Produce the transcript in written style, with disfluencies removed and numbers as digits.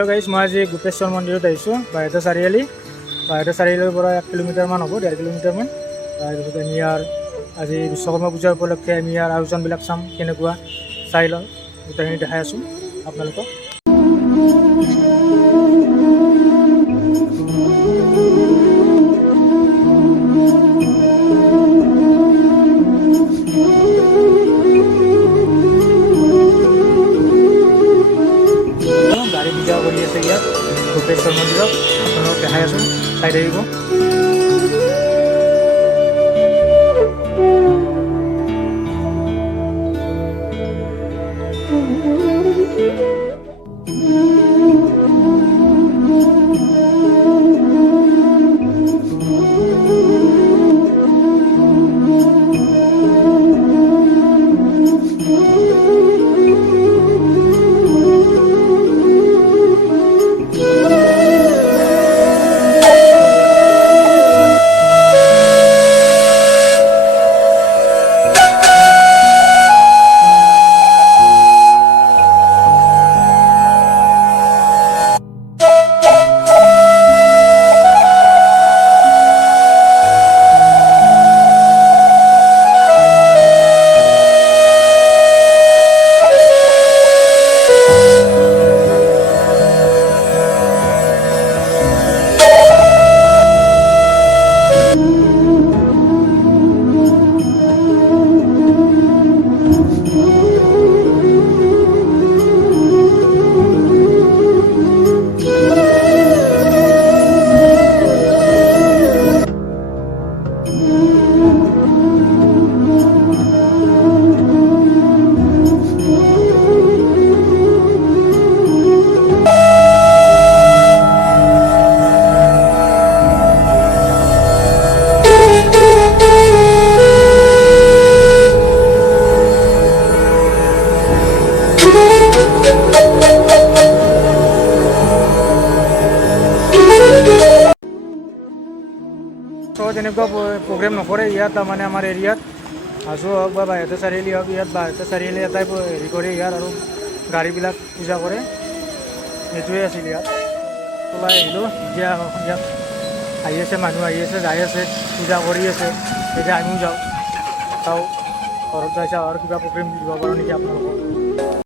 Hello' guys, মই আজি গোপেশ্বৰ মন্দিৰত আহিছোঁ বাহিৰতে চাৰিআলি। বাহিৰতে চাৰিআলিৰ পৰা 1 কিলোমিটাৰমান হ'ব, 1.5 কিলোমিটাৰমান। তাৰপিছত আমি ইয়াৰ আজি বিশ্বকৰ্মা পূজাৰ উপলক্ষে আমি ইয়াৰ আয়োজনবিলাক চাম কেনেকুৱা, চাই লওঁ। গোটেইখিনি দেখাই আছোঁ আপোনালোকক। গাড়ী পূজা কৰি আছে ইয়াত গোপেশ্বৰ মন্দিৰত, আপোনালোকক দেখাই আছোঁ, চাই থাকিব। তেনেকুৱা প্ৰগ্ৰেম নকৰে ইয়াত, তাৰমানে আমাৰ এৰিয়াত হাজো হওক বা বাহিৰতে চাৰিআলি হওক, ইয়াত বাহিৰতে চাৰিআলি এটাই হেৰি কৰে ইয়াত, আৰু গাড়ীবিলাক পূজা কৰে। সেইটোৱে আছিল ইয়াত। ওলাই আহিলোঁ, এতিয়া ইয়াত আহি আছে, মানুহ আহি আছে, যাই আছে, পূজা কৰি আছে। এতিয়া আমিও যাওঁ, চাওঁ ঘৰত যাই চাওঁ আৰু কিবা প্ৰগ্ৰেম দিব পাৰোঁ নেকি আপোনালোকক।